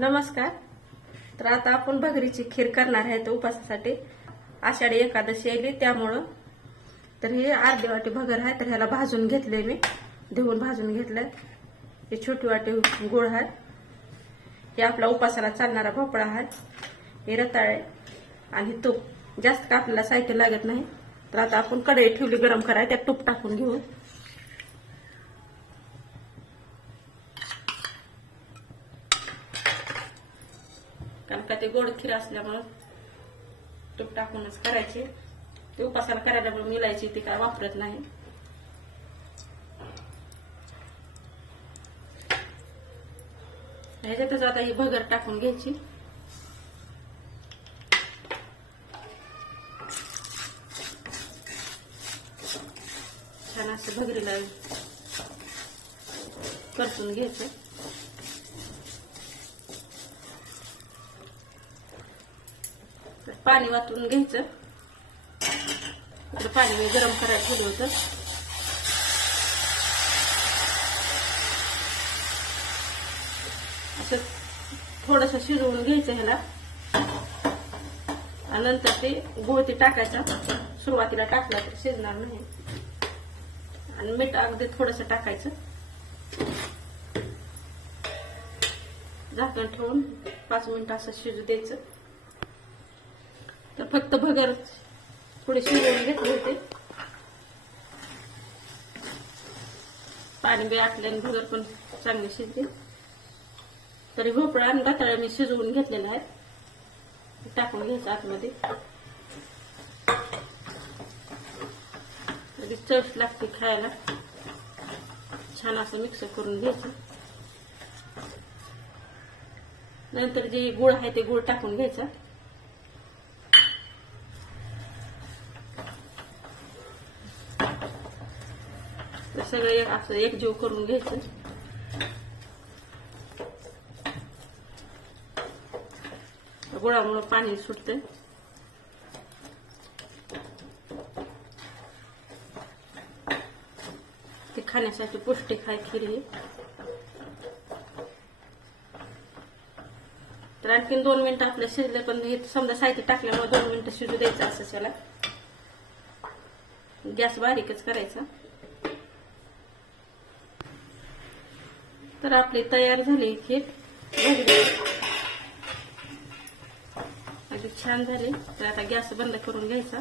नमस्कार. तर आता आपण भगरीची खीर करणार आहे तर उपासासाठी आषाढी एकादशी आली त्यामुळं तर हे अर्धी वाटी भगर आहे तर ह्याला भाजून घेतले मी धुवून भाजून घेतलंय. हे छोटी वाटी गुळ आहे. हे आपला उपासाला चालणारा भोपळा आहे. हे रताळे आणि तूप जास्त का आपल्याला साहित्य लागत नाही. तर आता आपण कढई ठेवली गरम करायला त्यात तूप टाकून घेऊ. कारण का ते गोड खीर असल्यामुळे तूप टाकूनच करायचे. ते उपासाला करायला पण मिलायची ती काय वापरत नाही. ह्याच्यातच आता ही भगर टाकून घ्यायची. छान असं भगरीला परतून घ्यायचं. पाणी वाटून घ्यायचं. पाणी गरम करायला ठेवलं होतं. असं थोडस शिजवून घ्यायचं ह्याला आणि नंतर ते गुळ ते टाकायचा. सुरुवातीला टाकला तर शिजणार नाही. आणि मीठ अगदी थोडस टाकायचं. झाकण ठेवून 5 मिनिटं असं शिजू द्यायचं. तर फक्त भगर थोडी शिजवून घेतली होते. पाणी बी आटल्याने भगर पण चांगली शिजते. तरी भोपळा आणि रताळे मी शिजवून घेतलेला आहे. टाकून घ्यायचं आतमध्ये. चव लागते खायला. छान असं मिक्स करून घ्यायचं. नंतर जे गुळ आहे ते गुळ टाकून घ्यायचा. सगळे असं एकजीव करून घ्यायचं. गुळामुळे पाणी सुटते. ते खाण्यासाठी पौष्टिक आहे खीर ही. तर आणखीन 2 मिनिटं आपलं शिजले. पण हे समजा साहित्य टाकल्यामुळे 2 मिनिटं शिजू द्यायचं असं त्याला. गॅस बारीकच करायचा. तर आपली तयार झाली खीर. अगदी छान झाली. तर आता गॅस बंद करून घ्यायचा.